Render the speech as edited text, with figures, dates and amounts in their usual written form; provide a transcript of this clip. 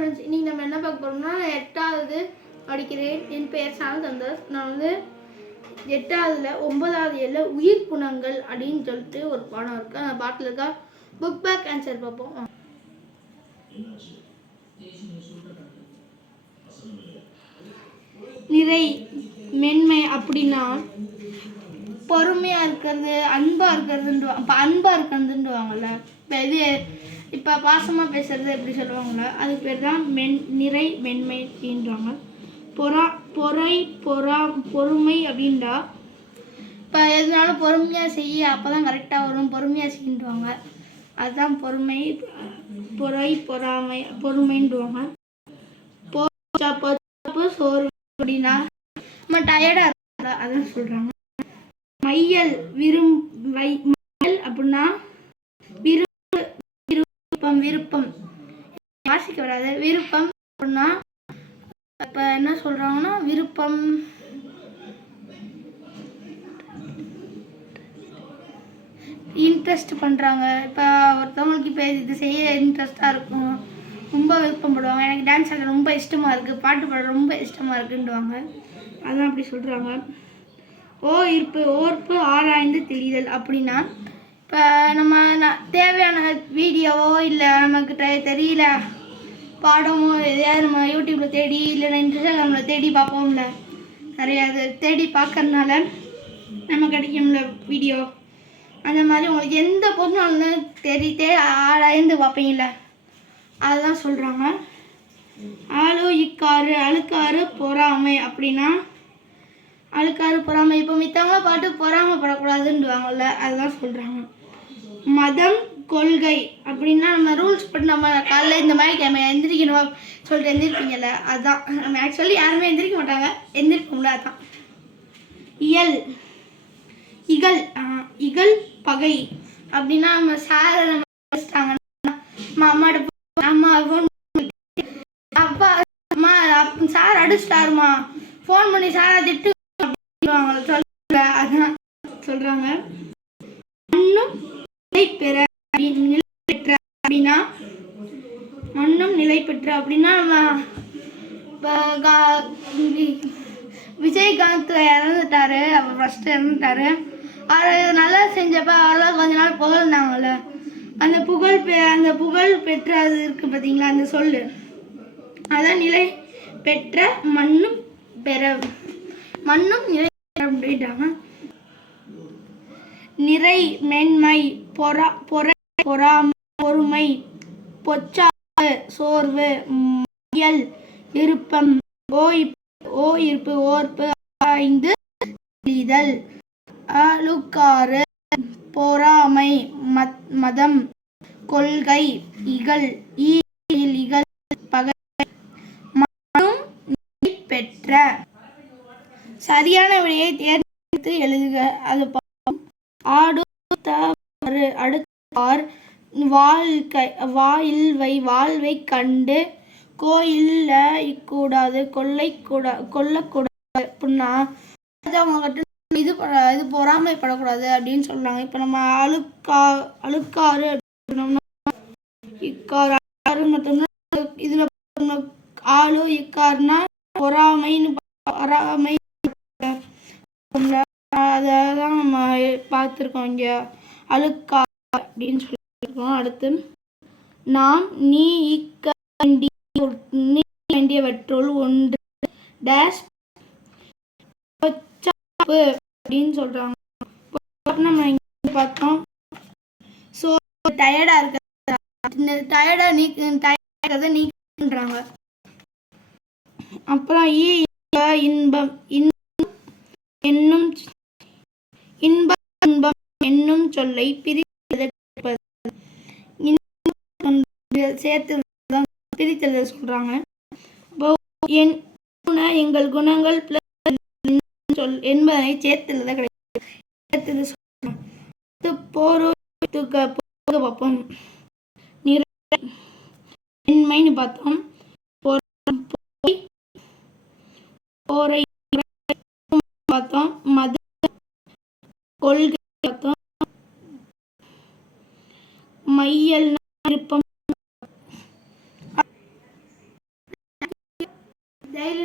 Friends, இன்றைக்கி நம்ம என்ன பார்க்க போகிறோம்னா 8வது படிக்கிறேன். என் பெயர் சாந்த் சந்தோஷ். நான் வந்து 8வதுல 9வது ஏழில் உயிர் குணங்கள் அப்படின்னு சொல்லிட்டு ஒரு பாடம் இருக்குது. அந்த பாட்டில் இருக்கா புக் பேக் ஆன்சர் பார்ப்போம். நிறை மென்மை அப்படின்னா பொறுமையாக இருக்கிறது, அன்பாக இருக்கிறதுன்னு அன்பாக இருக்கிறதுன்னுவாங்கள்ல. இப்போ இது இப்போ பாசமாக பேசுறது எப்படி சொல்லுவாங்கள்ல, அதுக்கு பேர் தான் நிறை மென்மை அப்படின்றாங்க. பொறுமை அப்படின்றா இப்போ எதுனாலும் பொறுமையாக செய்ய, அப்போ தான் கரெக்டாக வரும், பொறுமையாக செய்யுவாங்க. அதுதான் பொறுமை. பொறுமைன்றுவாங்க. சோர்வு அப்படின்னா நம்ம டயர்டாக இருக்கா அதான் சொல்கிறாங்க. மையல் அப்படின்னா விருப்பம் வாசிக்க வராது. விருப்பம் அப்படின்னா இப்போ என்ன சொல்கிறாங்கன்னா விருப்பம் இன்ட்ரெஸ்ட் பண்ணுறாங்க. இப்போ ஒருத்தவங்களுக்கு இப்போ இது செய்ய இன்ட்ரெஸ்டாக இருக்கும், ரொம்ப விருப்பப்படுவாங்க. எனக்கு டான்ஸ் ஆட ரொம்ப இஷ்டமாக இருக்குது, பாட்டு பாட ரொம்ப இஷ்டமாக இருக்குன்னுவாங்க. அதான் அப்படி சொல்கிறாங்க. ஓர்ப்பு ஆராய்ந்து தெளிதல் அப்படின்னா இப்போ நம்ம தேவையான வீடியோவோ இல்லை நமக்கு தெரியல பாடமோ எதையாவது நம்ம யூடியூப்பில் தேடி இல்லைன்னா இன்ஸ்டாகிராமில் தேடி பார்ப்போம்ல, நிறையா அது தேடி பார்க்கறதுனால நம்ம கிடைக்கும்ல வீடியோ. அந்த மாதிரி உங்களுக்கு எந்த பொருளாலும் ஆராய்ந்து பார்ப்பீங்கள, அதுதான் சொல்கிறாங்க. அழுக்காறு பொறாமை அப்படின்னா அழுக்காறு பொறாமை. இப்போ மித்தவங்களாம் பாட்டு பொறாமைப்படக்கூடாதுன்னுவாங்கள்ல, அதுதான் சொல்கிறாங்க. மதம் கொள்கை அப்படின்னா நம்ம ரூல்ஸ் படி நம்ம காலைல இந்த மாதிரி நம்ம எந்திரிக்கணும் சொல்லிட்டு எந்திரிப்பீங்கல்ல, அதுதான். நம்ம ஆக்சுவலி யாருமே எந்திரிக்க மாட்டாங்க, எந்திரிப்போம்ல, அதுதான். இகல் பகை அப்படின்னா நம்ம சாரை நம்ம அப்பா அம்மா சார் அடிச்சிட்டாருமா, ஃபோன் பண்ணி சாரை திட்டு சொல்ல, அதான் சொல்கிறாங்க. மண்ணும் நிலை பெற்ற அப்படின்னா விஜயகாந்த் இறந்துட்டாரு, அவர் ஃபஸ்ட்டு இறந்துட்டாரு. அவர் நல்லா செஞ்சப்ப அவரெல்லாம் கொஞ்ச நாள் புகழ்ந்தாங்கல்ல, அந்த புகழ் பெற்ற அது இருக்குது பார்த்தீங்களா, அந்த சொல்லு அதான் நிலை பெற்ற. மண்ணும் நிலை அப்படின்ட்டாங்க. நிறை மென்மை பொறுமை சோர்வு மையல் விருப்பம் ஓர்ப்பு ஆய்ந்து தெளிதல் அழுக்காறு பொறாமை மதம் கொள்கை இகல் பகை மண்ணும் நிலை பெற்ற. சரியான விடையை தேர்ந்தெடுத்து எழுதுக. அது அடுத்தார் வாழ்வை கண்டு கோயில்ல இக்கூடாது கொல்லக்கூடாது அப்படின்னா அவங்ககிட்ட இது பொறாமைப்படக்கூடாது அப்படின்னு சொல்றாங்க. இப்போ நம்ம அழுக்காறு மட்டும்னா இதுல இக்காருனா பொறாமை அதான் நம்ம பார்த்துருக்கோம். இங்கே அழுக்கா அப்படின்னு சொல்லியிருக்கோம். அடுத்து நாம் வேண்டியவற்றுள் ஒன்று டேஷ் அப்படின்னு சொல்றாங்க. நம்ம இங்கே பார்த்தோம். ஸோ டயர்டாக இருக்கிறத நீக்குன்றாங்க. அப்புறம் இன்பம் என்னும் சொல்லை பிரித்தெழுத சொல்றாங்க. எங்கள் குணங்கள் சொல் என்பதனை சேர்த்தெழுத கிடையாது. பார்ப்போம். நிறை பார்த்தோம். பார்த்தோம். மத கொள்கை பார்த்தோம். மையல் விருப்பம் டெய்லி